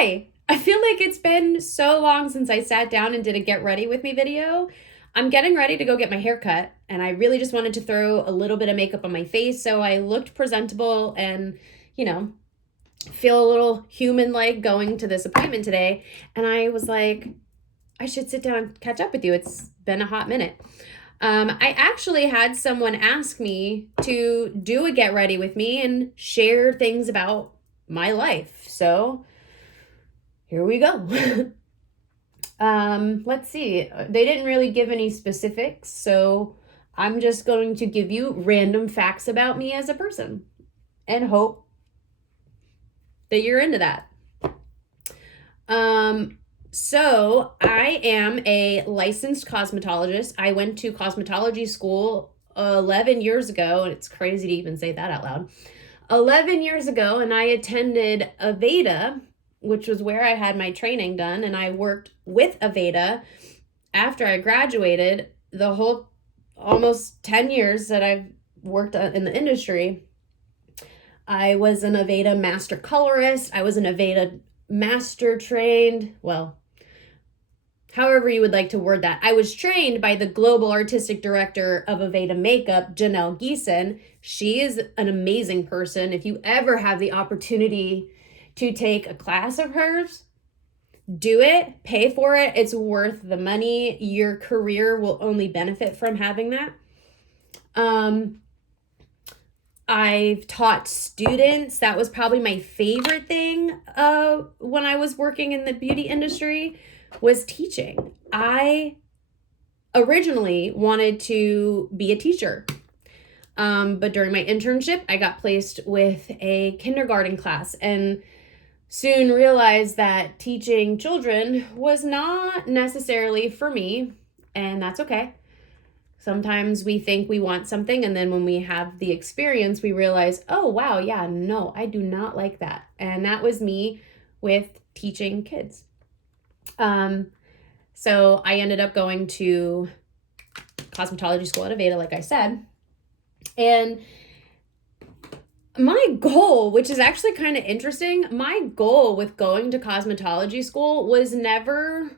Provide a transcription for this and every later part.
Hi! I feel like it's been so long since I sat down and did a get ready with me video. I'm getting ready to go get my hair cut, and I really just wanted to throw a little bit of makeup on my face so I looked presentable and, you know, feel a little human like going to this appointment today. And I was like, I should sit down and catch up with you. It's been a hot minute. I actually had someone ask me to do a get ready with me and share things about my life. So here we go. Let's see. They didn't really give any specifics, so I'm just going to give you random facts about me as a person and hope that you're into that. So I am a licensed cosmetologist. I went to cosmetology school 11 years ago, and it's crazy to even say that out loud. 11 years ago, and I attended Aveda, which was where I had my training done, and I worked with Aveda after I graduated the whole almost 10 years that I've worked in the industry. I was an Aveda master colorist. I was an Aveda master trained, well, however you would like to word that. I was trained by the global artistic director of Aveda Makeup, Janelle Geeson. She is an amazing person. If you ever have the opportunity to take a class of hers, do it, pay for it. It's worth the money. Your career will only benefit from having that. I've taught students. That was probably my favorite thing when I was working in the beauty industry, was teaching. I originally wanted to be a teacher. But during my internship, I got placed with a kindergarten class and soon realized that teaching children was not necessarily for me, and that's okay. Sometimes we think we want something, and then when we have the experience, we realize, oh, wow, yeah, no, I do not like that. And that was me with teaching kids. So I ended up going to cosmetology school at Aveda, like I said. And my goal, which is actually kind of interesting, my goal with going to cosmetology school was never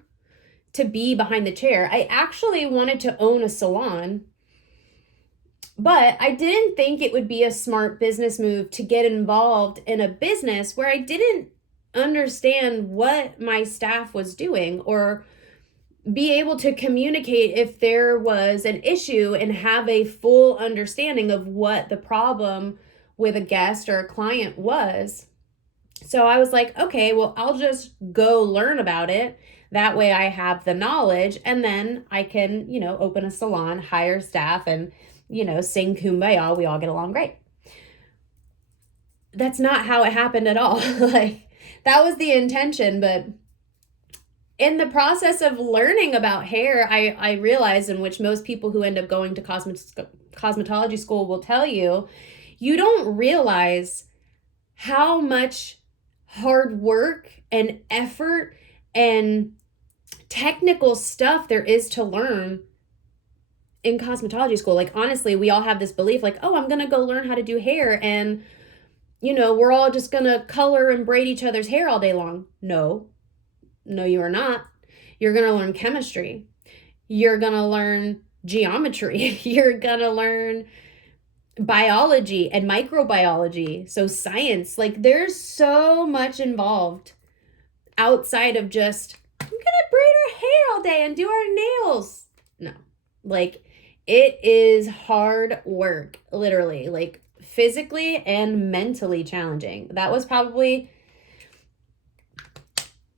to be behind the chair. I actually wanted to own a salon, but I didn't think it would be a smart business move to get involved in a business where I didn't understand what my staff was doing or be able to communicate if there was an issue and have a full understanding of what the problem with a guest or a client was. So I was like, okay, well, I'll just go learn about it. That way I have the knowledge, and then I can, open a salon, hire staff, and, sing Kumbaya. We all get along great. That's not how it happened at all. Like, that was the intention, but in the process of learning about hair, I realized, in which most people who end up going to cosmetology school will tell you, you don't realize how much hard work and effort and technical stuff there is to learn in cosmetology school. Like, honestly, we all have this belief like, oh, I'm going to go learn how to do hair, and, we're all just going to color and braid each other's hair all day long. No, you are not. You're going to learn chemistry. You're going to learn geometry. You're going to learn biology and microbiology. So science, like, there's so much involved outside of just, I'm going to braid our hair all day and do our nails. No, like, it is hard work, literally, like physically and mentally challenging. That was probably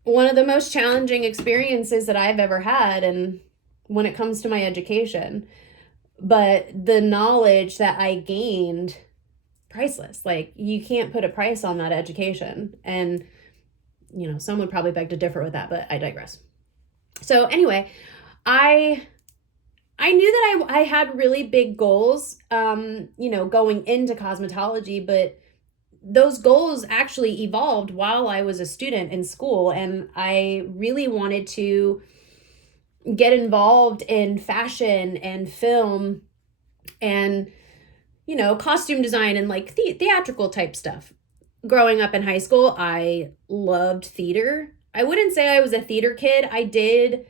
one of the most challenging experiences that I've ever had, and when it comes to my education. But the knowledge that I gained, priceless. Like, you can't put a price on that education. And, some would probably beg to differ with that, but I digress. So anyway, I knew that I had really big goals, going into cosmetology, but those goals actually evolved while I was a student in school, and I really wanted to get involved in fashion and film and, costume design and like theatrical type stuff. growing up in high school, I loved theater. I wouldn't say I was a theater kid. I did,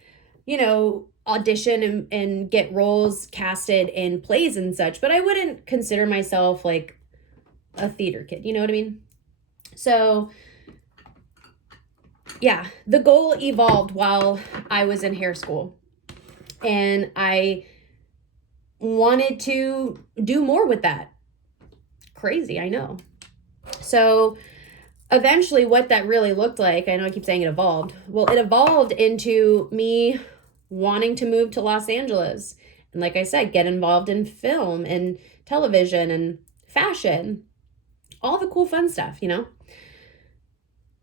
audition and get roles casted in plays and such, but I wouldn't consider myself like a theater kid. You know what I mean? So, yeah, the goal evolved while I was in hair school. And I wanted to do more with that. Crazy, I know. So eventually what that really looked like, I know I keep saying it evolved. Well, it evolved into me wanting to move to Los Angeles. And like I said, get involved in film and television and fashion, all the cool fun stuff,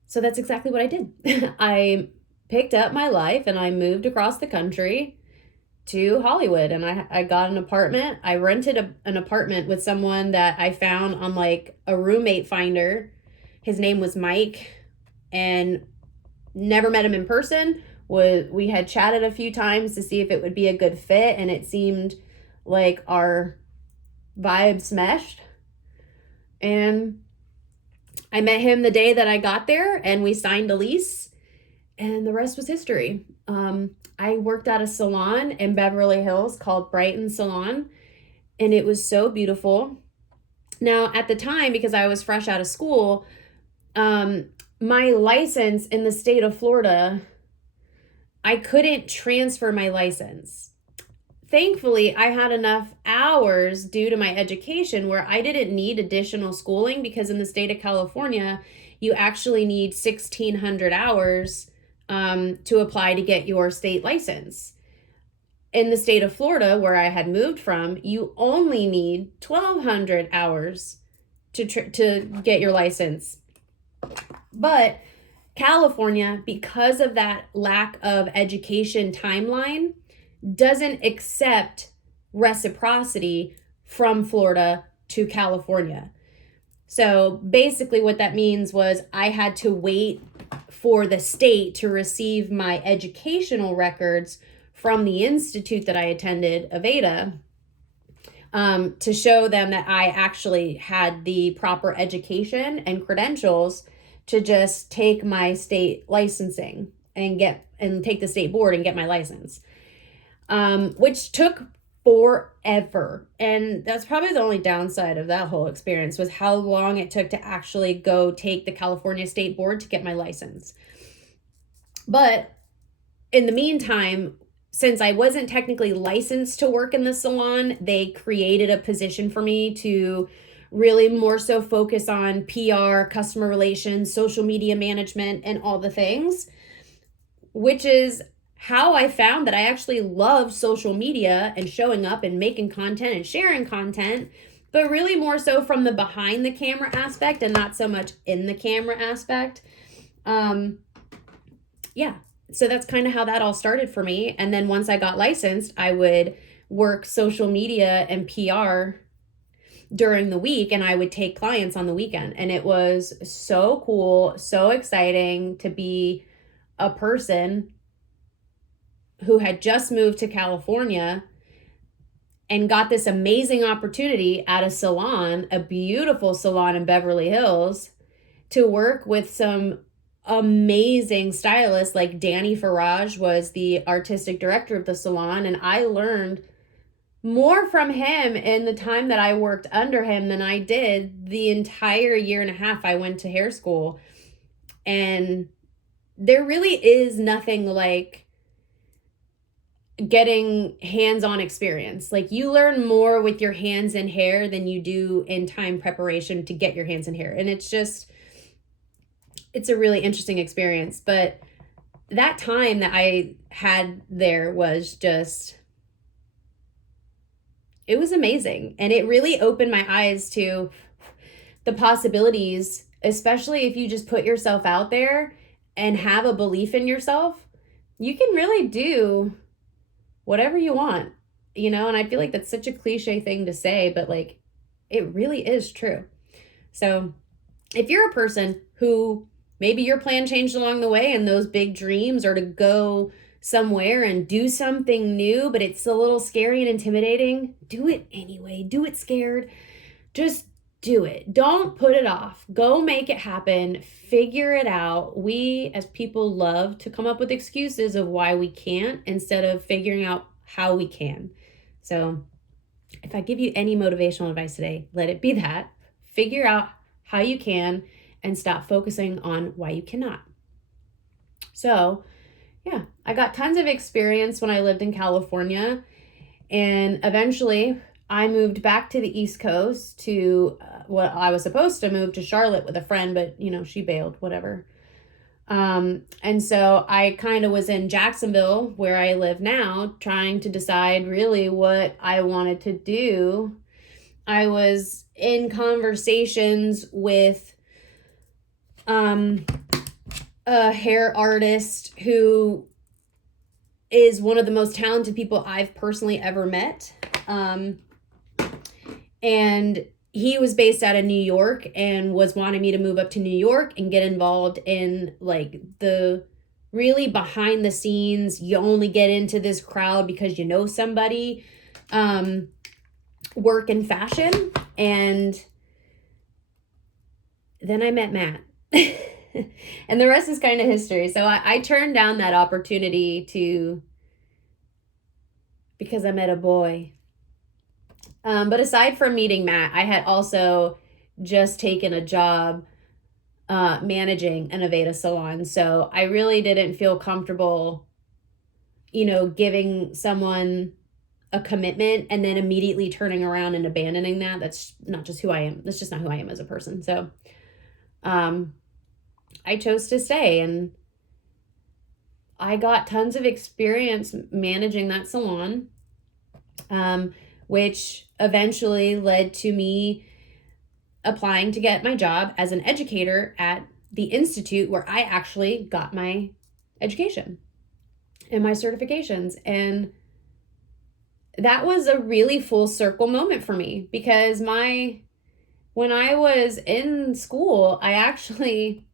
So that's exactly what I did. I picked up my life and I moved across the country to Hollywood, and I got an apartment. I rented an apartment with someone that I found on like a roommate finder. His name was Mike, and never met him in person. We had chatted a few times to see if it would be a good fit, and it seemed like our vibes meshed. And I met him the day that I got there, and we signed a lease, and the rest was history. I worked at a salon in Beverly Hills called Brighton Salon, and it was so beautiful. Now, at the time, because I was fresh out of school, my license in the state of Florida, I couldn't transfer my license. Thankfully, I had enough hours due to my education where I didn't need additional schooling, because in the state of California, you actually need 1,600 hours to apply to get your state license. In the state of Florida, where I had moved from, you only need 1,200 hours to get your license. But California, because of that lack of education timeline, doesn't accept reciprocity from Florida to California. So basically what that means was I had to wait for the state to receive my educational records from the institute that I attended, Aveda, to show them that I actually had the proper education and credentials to just take my state licensing and take the state board and get my license, which took forever. And that's probably the only downside of that whole experience, was how long it took to actually go take the California State Board to get my license. But in the meantime, since I wasn't technically licensed to work in the salon, they created a position for me to really more so focus on PR, customer relations, social media management, and all the things, which is how I found that I actually love social media and showing up and making content and sharing content, but really more so from the behind the camera aspect and not so much in the camera aspect. Yeah, so that's kind of how that all started for me. And then once I got licensed, I would work social media and PR during the week, and I would take clients on the weekend. And it was so cool, so exciting to be a person who had just moved to California and got this amazing opportunity at a salon, a beautiful salon in Beverly Hills, to work with some amazing stylists. Like Danny Farage was the artistic director of the salon, and I learned more from him in the time that I worked under him than I did the entire year and a half I went to hair school. And there really is nothing like getting hands-on experience. Like, you learn more with your hands in hair than you do in time preparation to get your hands in hair. And it's a really interesting experience. But that time that I had there was just, it was amazing. And it really opened my eyes to the possibilities, especially if you just put yourself out there and have a belief in yourself. You can really do whatever you want, and I feel like that's such a cliche thing to say, but like, it really is true. So if you're a person who maybe your plan changed along the way and those big dreams are to go somewhere and do something new, but it's a little scary and intimidating, do it anyway. Do it scared. Just do it. Don't put it off. Go make it happen. Figure it out. We as people love to come up with excuses of why we can't instead of figuring out how we can. So if I give you any motivational advice today, let it be that. Figure out how you can and stop focusing on why you cannot. So yeah, I got tons of experience when I lived in California, and eventually I moved back to the East Coast to what I was supposed to move to Charlotte with a friend, but she bailed, whatever. And so I kind of was in Jacksonville, where I live now, trying to decide really what I wanted to do. I was in conversations with a hair artist who is one of the most talented people I've personally ever met. And he was based out of New York and was wanting me to move up to New York and get involved in like the really behind the scenes, you only get into this crowd because you know somebody, work in fashion. And then I met Matt. And the rest is kind of history. So I turned down that opportunity because I met a boy. But aside from meeting Matt, I had also just taken a job managing an Aveda salon. So I really didn't feel comfortable, giving someone a commitment and then immediately turning around and abandoning that. That's not just who I am. That's just not who I am as a person. So I chose to stay, and I got tons of experience managing that salon, which eventually led to me applying to get my job as an educator at the institute where I actually got my education and my certifications. And that was a really full circle moment for me, because when I was in school, I actually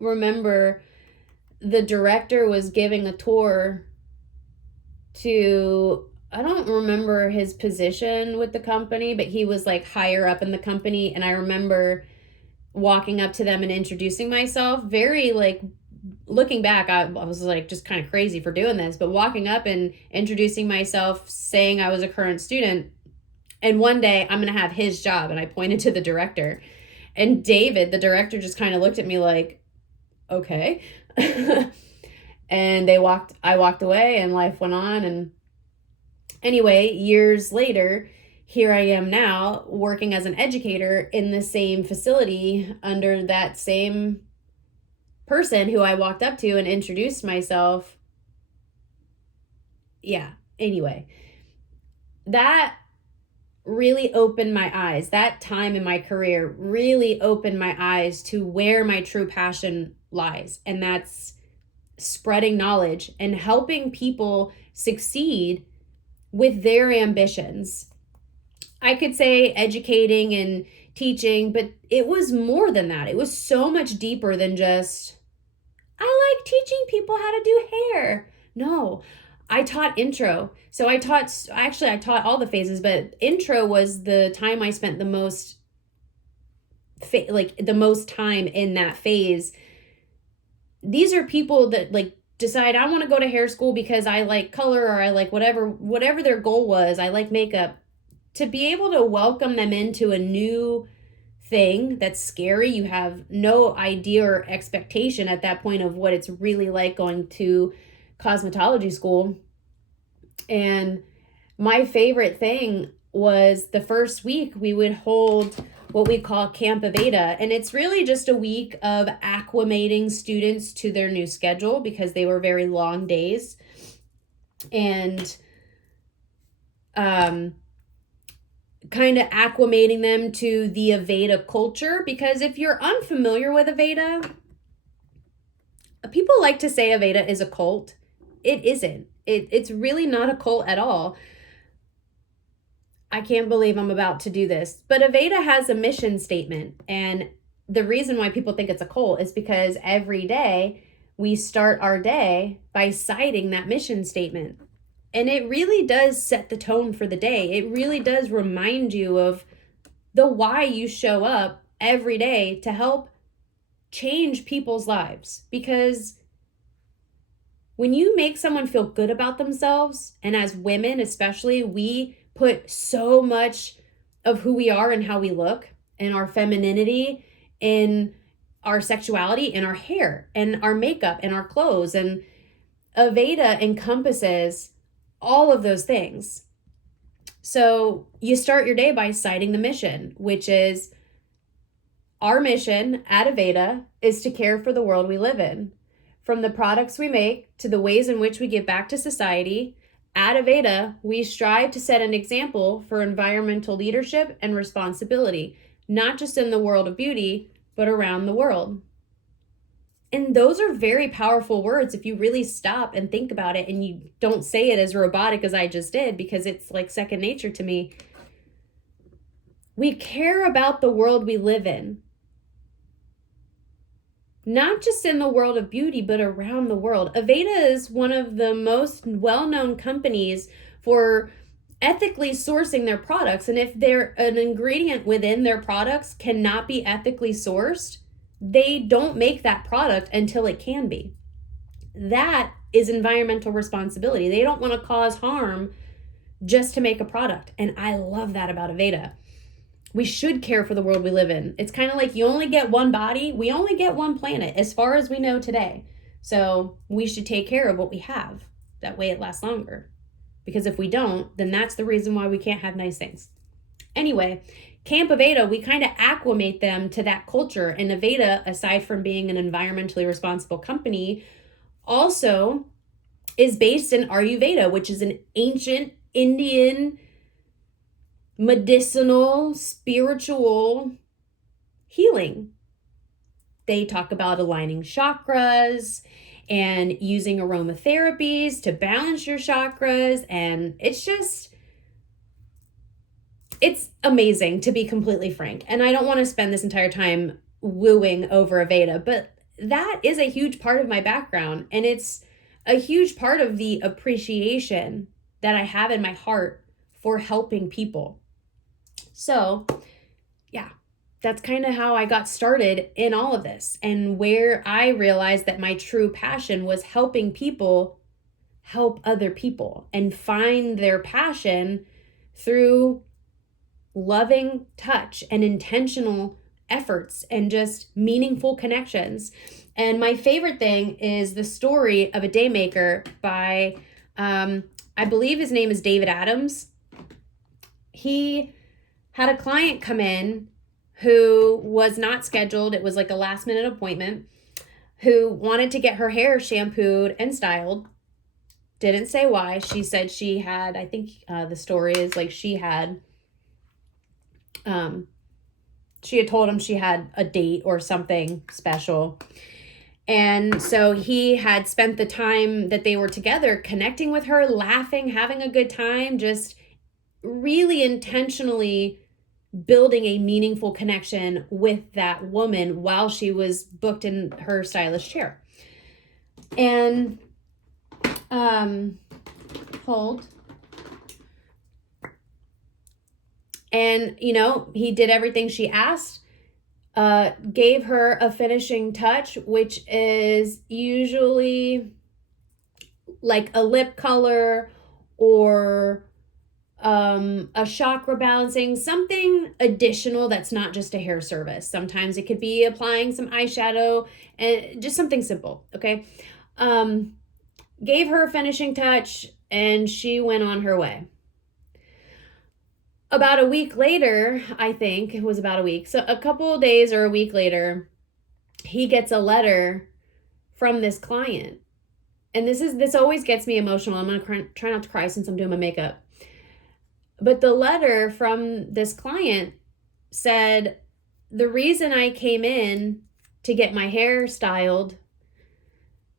remember the director was giving a tour to, I don't remember his position with the company, but he was like higher up in the company. And I remember walking up to them and introducing myself. Very like, looking back, I was like just kind of crazy for doing this, but walking up and introducing myself, saying I was a current student, and one day I'm going to have his job. And I pointed to the director, and David, the director, just kind of looked at me like, okay. And I walked away, and life went on. And anyway, years later, here I am now working as an educator in the same facility under that same person who I walked up to and introduced myself. Yeah. Anyway, that really opened my eyes. That time in my career really opened my eyes to where my true passion lies. And that's spreading knowledge and helping people succeed with their ambitions. I could say educating and teaching, but it was more than that. It was so much deeper than just, I like teaching people how to do hair. No, I taught intro. So I taught all the phases, but intro was the time I spent the most time in that phase. These are people that like decide, I want to go to hair school because I like color, or I like whatever their goal was. I like makeup. To be able to welcome them into a new thing that's scary, you have no idea or expectation at that point of what it's really like going to cosmetology school. And my favorite thing was the first week we would hold what we call Camp Aveda. And it's really just a week of acclimating students to their new schedule, because they were very long days. And kind of acclimating them to the Aveda culture. Because if you're unfamiliar with Aveda, people like to say Aveda is a cult. It isn't. It's really not a cult at all. I can't believe I'm about to do this. But Aveda has a mission statement. And the reason why people think it's a cult is because every day we start our day by citing that mission statement. And it really does set the tone for the day. It really does remind you of the why you show up every day to help change people's lives. Because when you make someone feel good about themselves, and as women especially, we put so much of who we are and how we look and our femininity in our sexuality, in our hair and our makeup and our clothes. And Aveda encompasses all of those things. So you start your day by citing the mission, which is our mission at Aveda is to care for the world we live in. From the products we make to the ways in which we give back to society, at Aveda, we strive to set an example for environmental leadership and responsibility, not just in the world of beauty, but around the world. And those are very powerful words if you really stop and think about it and you don't say it as robotic as I just did, because it's like second nature to me. We care about the world we live in. Not just in the world of beauty, but around the world. Aveda is one of the most well-known companies for ethically sourcing their products. And if an ingredient within their products cannot be ethically sourced, they don't make that product until it can be. That is environmental responsibility. They don't want to cause harm just to make a product. And I love that about Aveda. We should care for the world we live in. It's kind of like you only get one body. We only get one planet as far as we know today. So we should take care of what we have. That way it lasts longer. Because if we don't, then that's the reason why we can't have nice things. Anyway, Camp Aveda, we kind of acclimate them to that culture. And Aveda, aside from being an environmentally responsible company, also is based in Ayurveda, which is an ancient Indian medicinal, spiritual healing. They talk about aligning chakras and using aromatherapies to balance your chakras. And it's amazing, to be completely frank. And I don't want to spend this entire time wooing over Aveda, but that is a huge part of my background. And it's a huge part of the appreciation that I have in my heart for helping people. So, yeah, that's kind of how I got started in all of this, and where I realized that my true passion was helping people help other people and find their passion through loving touch and intentional efforts and just meaningful connections. And my favorite thing is the story of a daymaker by, I believe his name is David Adams. He had a client come in who was not scheduled. It was like a last minute appointment, who wanted to get her hair shampooed and styled. Didn't say why. She said she had, I think the story is like she had told him she had a date or something special. And so he had spent the time that they were together connecting with her, laughing, having a good time, just really intentionally building a meaningful connection with that woman while she was booked in her stylist chair. And hold. And, he did everything she asked, gave her a finishing touch, which is usually like a lip color or a chakra balancing, something additional that's not just a hair service. Sometimes it could be applying some eyeshadow and just something simple, okay? Gave her a finishing touch and she went on her way. About a week later, I think it was about a week, so a couple of days or a week later, he gets a letter from this client. And this always gets me emotional. I'm going to try not to cry since I'm doing my makeup. But the letter from this client said, the reason I came in to get my hair styled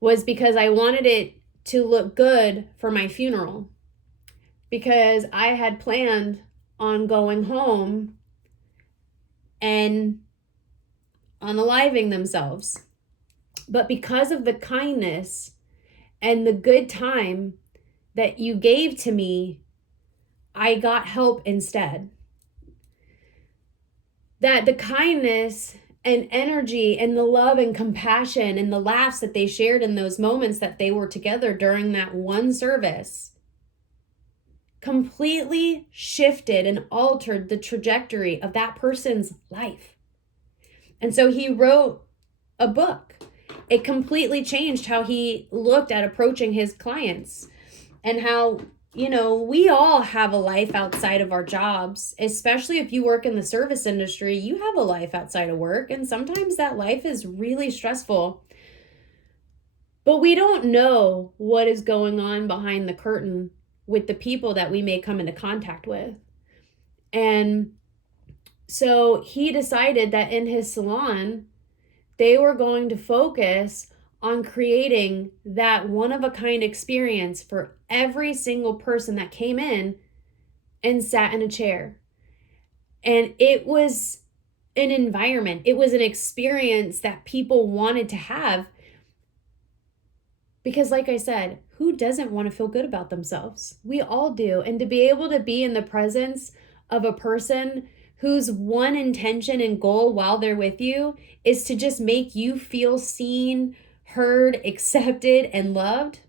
was because I wanted it to look good for my funeral. Because I had planned on going home and unaliving themselves. But because of the kindness and the good time that you gave to me, I got help instead. that the kindness and energy and the love and compassion and the laughs that they shared in those moments that they were together during that one service completely shifted and altered the trajectory of that person's life. And so he wrote a book. It completely changed how he looked at approaching his clients, and how, we all have a life outside of our jobs, especially if you work in the service industry. You have a life outside of work, and sometimes that life is really stressful. But we don't know what is going on behind the curtain with the people that we may come into contact with. And so he decided that in his salon, they were going to focus on creating that one-of-a-kind experience for every single person that came in and sat in a chair. And it was an environment, it was an experience that people wanted to have. Because like I said, who doesn't want to feel good about themselves? We all do. And to be able to be in the presence of a person whose one intention and goal while they're with you is to just make you feel seen, heard, accepted, and loved,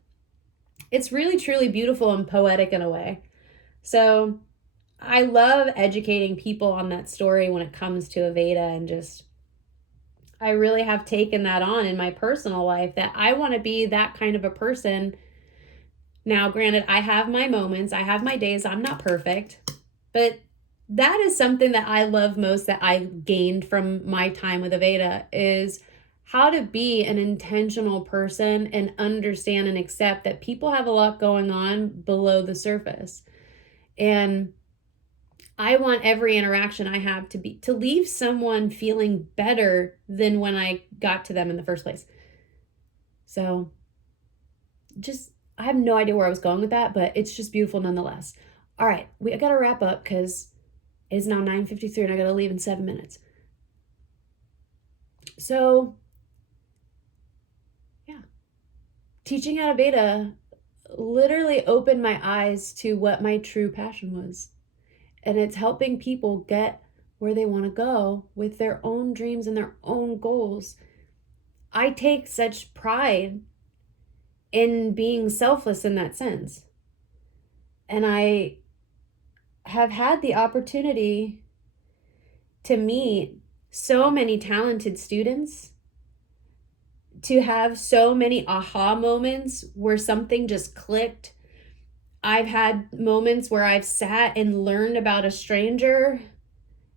it's really, truly beautiful and poetic in a way. So I love educating people on that story when it comes to Aveda, and just, I really have taken that on in my personal life, that I want to be that kind of a person. Now, granted, I have my moments, I have my days, I'm not perfect, but that is something that I love most, that I gained from my time with Aveda, is how to be an intentional person and understand and accept that people have a lot going on below the surface. And I want every interaction I have to leave someone feeling better than when I got to them in the first place. So I have no idea where I was going with that, but it's just beautiful nonetheless. All right, I got to wrap up because it's now 9:53 and I got to leave in 7 minutes. So, yeah. Teaching at Aveda literally opened my eyes to what my true passion was. And it's helping people get where they want to go with their own dreams and their own goals. I take such pride in being selfless in that sense. And I have had the opportunity to meet so many talented students, to have so many aha moments where something just clicked. I've had moments where I've sat and learned about a stranger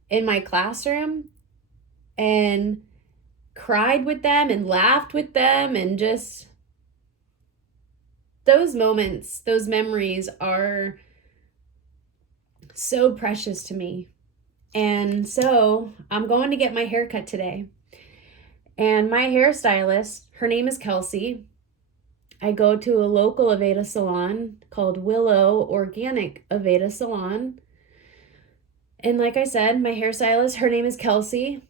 in my classroom and cried with them and laughed with them, and just those moments, those memories are so precious to me. And so I'm going to get my hair cut today. And my hairstylist, her name is Kelsey. I go to a local Aveda salon called Willow Organic Aveda Salon. And like I said, my hairstylist, her name is Kelsey.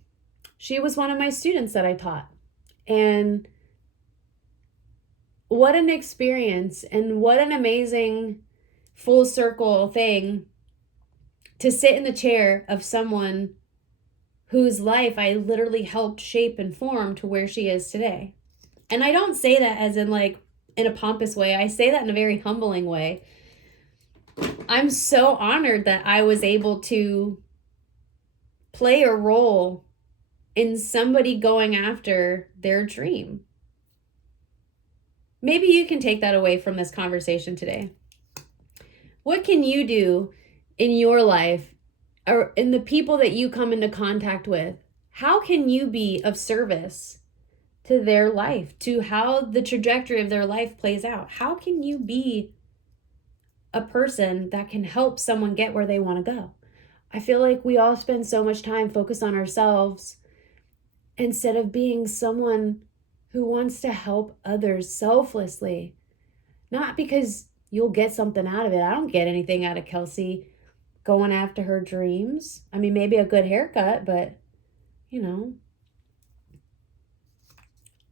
She was one of my students that I taught. And what an experience, and what an amazing full circle thing to sit in the chair of someone whose life I literally helped shape and form to where she is today. And I don't say that as in in a pompous way. I say that in a very humbling way. I'm so honored that I was able to play a role in somebody going after their dream. Maybe you can take that away from this conversation today. What can you do in your life, or in the people that you come into contact with? How can you be of service to their life, to how the trajectory of their life plays out? How can you be a person that can help someone get where they want to go? I feel like we all spend so much time focused on ourselves instead of being someone who wants to help others selflessly. Not because you'll get something out of it. I don't get anything out of Kelsey going after her dreams. I mean, maybe a good haircut, but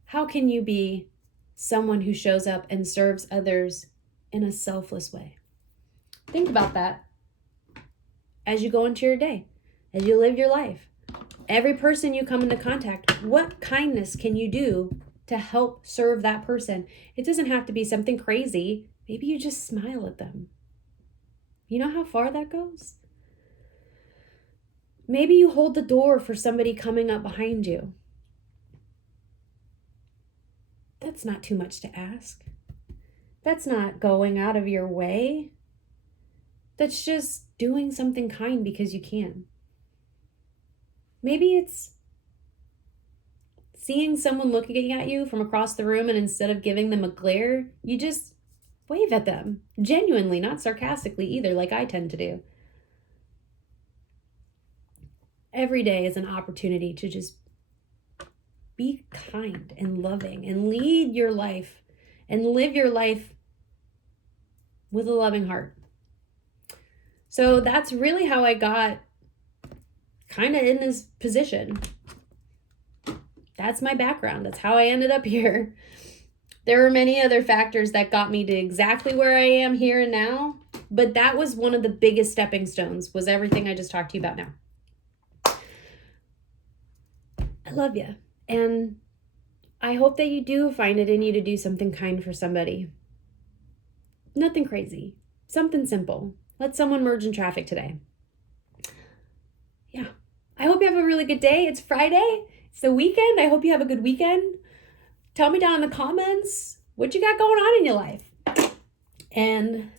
how can you be someone who shows up and serves others in a selfless way? Think about that as you go into your day, as you live your life. Every person you come into contact, what kindness can you do to help serve that person? It doesn't have to be something crazy. Maybe you just smile at them. You know how far that goes? Maybe you hold the door for somebody coming up behind you. That's not too much to ask. That's not going out of your way. That's just doing something kind because you can. Maybe it's seeing someone looking at you from across the room, and instead of giving them a glare, you just wave at them. Genuinely, not sarcastically either, like I tend to do. Every day is an opportunity to just be kind and loving and lead your life and live your life with a loving heart. So that's really how I got kind of in this position. That's my background. That's how I ended up here. There were many other factors that got me to exactly where I am here and now, but that was one of the biggest stepping stones, was everything I just talked to you about now. I love you, and I hope that you do find it in you to do something kind for somebody. Nothing crazy, something simple. Let someone merge in traffic today. Yeah. I hope you have a really good day. It's Friday. It's the weekend. I hope you have a good weekend. Tell me down in the comments what you got going on in your life. And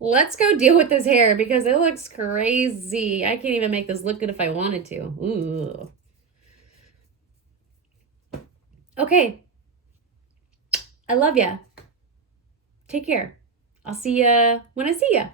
let's go deal with this hair because it looks crazy. I can't even make this look good if I wanted to. Ooh. Okay. I love ya. Take care. I'll see ya when I see ya.